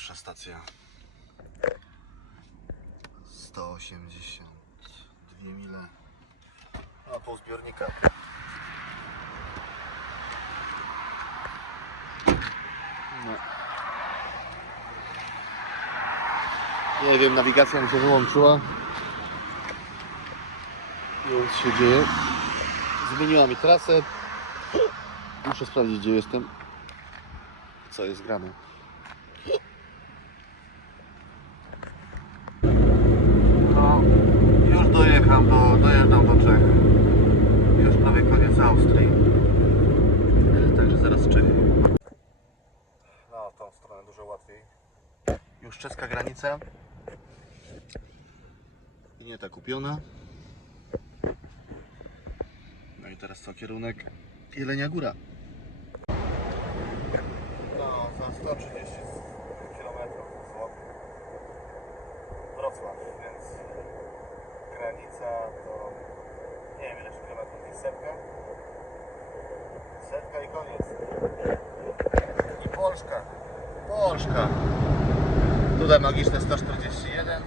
Pierwsza stacja 182 mile. A pół zbiornika. No. Nie wiem, nawigacja mi się wyłączyła. Co się dzieje. Zmieniła mi trasę. Muszę sprawdzić gdzie jestem. Co jest grane. No, już dojecham do, dojeżdżam do Czech. Już prawie koniec Austrii. Także zaraz Czechy. No, tą stronę dużo łatwiej. Już czeska granica. I nie ta kupiona. No i teraz co? Kierunek Jelenia Góra. No, za 130 km Wrocław, granica to nie wiem ile kilometrów jest setka. Setka i koniec. I Polska. Polska. Tutaj magiczne 141.